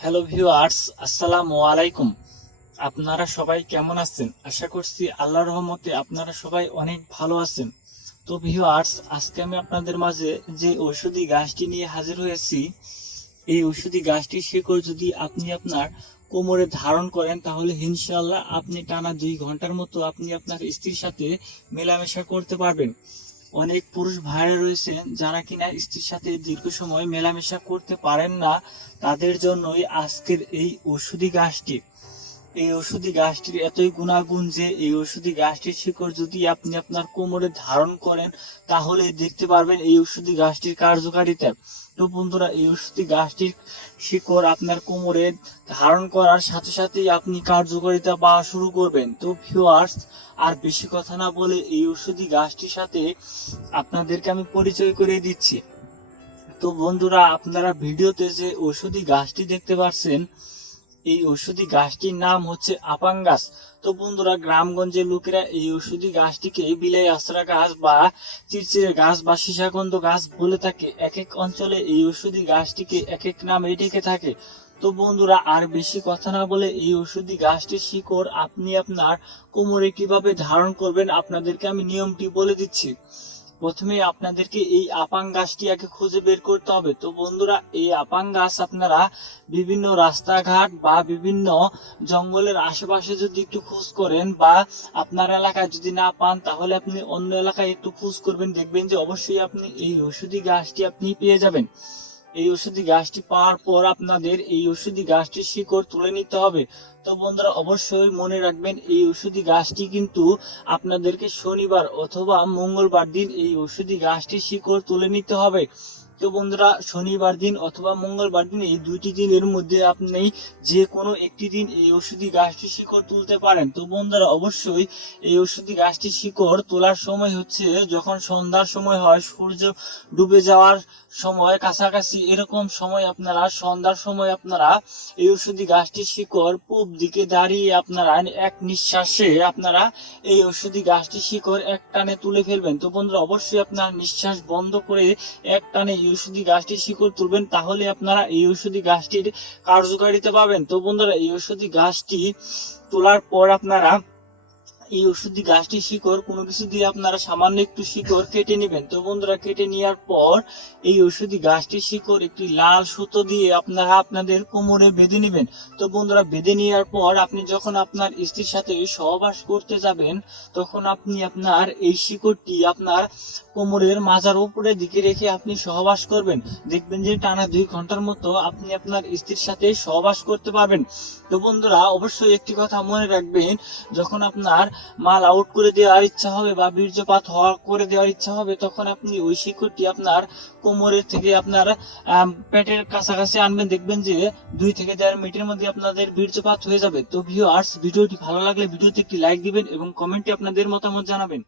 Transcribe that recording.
Hello viewers, আসসালামু আলাইকুম। আপনারা সবাই কেমন আছেন? আশা করছি আল্লাহর রহমতে আপনারা সবাই অনেক ভালো আছেন। তো ভিউয়ার্স, আজকে আমি আপনাদের মাঝে যে ঔষধি গাছটি নিয়ে হাজির হয়েছি, এই ঔষধি গাছটির শিকড় যদি আপনি আপনার কোমরে ধারণ করেন তাহলে ইনশাআল্লাহ আপনি টানা 2 ঘন্টার মতো আপনি আপনার স্ত্রীর সাথে মেলামেশা করতে পারবেন। অনেক পুরুষ ভাইরা রয়েছেন যারা কিনা স্ত্রীর সাথে দীর্ঘ সময় মেলামেশা করতে পারেন না, তাদের জন্যই আজকের এই ঔষধি গাছটি। এই ঔষধি গাছটির এতই গুণাগুণ যে এই ঔষধি গাছটির শিকড় যদি আপনি আপনার কোমরে ধারণ করেন তাহলে দেখতে পারবেন এই ঔষধি গাছটির কার্যকারিতা। তো বন্ধুরা, এই ঔষধি গাছটির শিকড় আপনার কোমরে ধারণ করার সাথে সাথেই আপনি কার্যকারিতা পাওয়া শুরু করবেন। তো ভিউয়ার্স, আর বেশি কথা না বলে এই ঔষধি গাছটির সাথে আপনাদেরকে আমি পরিচয় করে দিচ্ছি। তো বন্ধুরা, আপনারা ভিডিওতে যে ঔষধি গাছটি দেখতে পাচ্ছেন, এই ঔষধি গাছটির নাম হচ্ছে আপাং গাছ। তো বন্ধুরা, গ্রামগঞ্জের লোকেরা এই ঔষধি গাছটিকে বিলাই আশ্রা গাছ বা চিরচিরে গাছ বা সীসাকন্দ গাছ বলে থাকে। এক এক অঞ্চলে এই ঔষধি গাছটিকে এক এক নামে ডেকে থাকে। তো বন্ধুরা, আর বেশি কথা না বলে এই ঔষধি গাছটির শিকড় আপনি আপনার কোমরে কিভাবে ধারণ করবেন আপনাদেরকে আমি নিয়মটি বলে দিচ্ছি। প্রথমে আপনাদেরকে এই আপাং গাছটি আগে খুঁজে বের করতে হবে। তো বন্ধুরা, এই আপাং গাছ আপনারা বিভিন্ন রাস্তাঘাট বা বিভিন্ন জঙ্গলের আশেপাশে যদি একটু খোঁজ করেন বা আপনার এলাকায় যদি না পান তাহলে আপনি অন্য এলাকায় একটু খোঁজ করবেন, দেখবেন যে অবশ্যই আপনি এই ঔষধি গাছটি আপনি পেয়ে যাবেন। এই ঔষধি গাছটি পাওয়ার পর আপনাদের এই ঔষধি গাছটির শিকড় তুলে নিতে হবে। তো বন্ধুরা, অবশ্যই মনে রাখবেন এই ঔষধি গাছটি কিন্তু আপনাদেরকে শনিবার অথবা মঙ্গলবার দিন এই ঔষধি গাছটির শিকড় তুলে নিতে হবে। তো বন্ধুরা, শনিবার দিন অথবা মঙ্গলবার দিন এই দুইটি দিনের মধ্যে আপনি যে কোনো একটি দিন এই ঔষধি গাছটির শিকড় তুলতে পারেন। তো বন্ধুরা, অবশ্যই এই ঔষধি গাছটির শিকড় তোলার সময় হচ্ছে যখন সন্ধ্যার সময় হয়, সূর্য ডুবে যাওয়ার সময় কাছাকাছি এরকম সময় আপনারা সন্ধ্যার সময় আপনারা এই ঔষধি গাছটির শিকড় পূব দিকে দাঁড়িয়ে আপনারা এক নিঃশ্বাসে আপনারা এই ঔষধি গাছটির শিকড় এক টানে তুলে ফেলবেন। তো বন্ধুরা, অবশ্যই আপনার নিঃশ্বাস বন্ধ করে এক টানে এই ঔষধি গাছটির শিকড় তুলবেন, তাহলে আপনারা এই ঔষধি গাছটির কার্যকারিতা পাবেন। তো বন্ধুরা, এই ঔষধি গাছটি তোলার পর আপনারা এই ঔষধি গাছটি শিকড় কোনো কিছু দিয়ে আপনারা সামান্য একটু শিকড় কেটে নেবেন। তো বন্ধুরা, কেটে নেওয়ার পর এই ঔষধি গাছটি শিকড় একটি লাল সুতো দিয়ে আপনারা আপনাদের কোমরে বেঁধে নেবেন। তো বন্ধুরা, বেঁধে নেওয়ার পর আপনি যখন আপনার স্ত্রীর সাথে সহবাস করতে যাবেন তখন আপনি আপনার এই শিকড়টি আপনার কোমরের মাজার উপরের দিকে রেখে আপনি সহবাস করবেন। দেখবেন যে টানা 2 ঘন্টার মতো আপনি আপনার স্ত্রীর সাথে সহবাস করতে পারবেন। তো বন্ধুরা, অবশ্যই একটি কথা মনে রাখবেন, যখন আপনার মাল আউট করে দেওয়ার ইচ্ছা হবে বা বীর্যপাত হওয়া করে দেওয়ার ইচ্ছা হবে তখন আপনি ওই শিকড়টি আপনার কোমরের থেকে আপনার পেটের কাছাকাছি আনবেন, দেখবেন যে 2 থেকে 4 মিনিটের মধ্যে আপনাদের বীর্যপাত হয়ে যাবে। তো ভিউয়ার্স, ভিডিওটি ভালো লাগলে ভিডিওতে একটি লাইক দিবেন এবং কমেন্টে আপনাদের মতামত জানাবেন।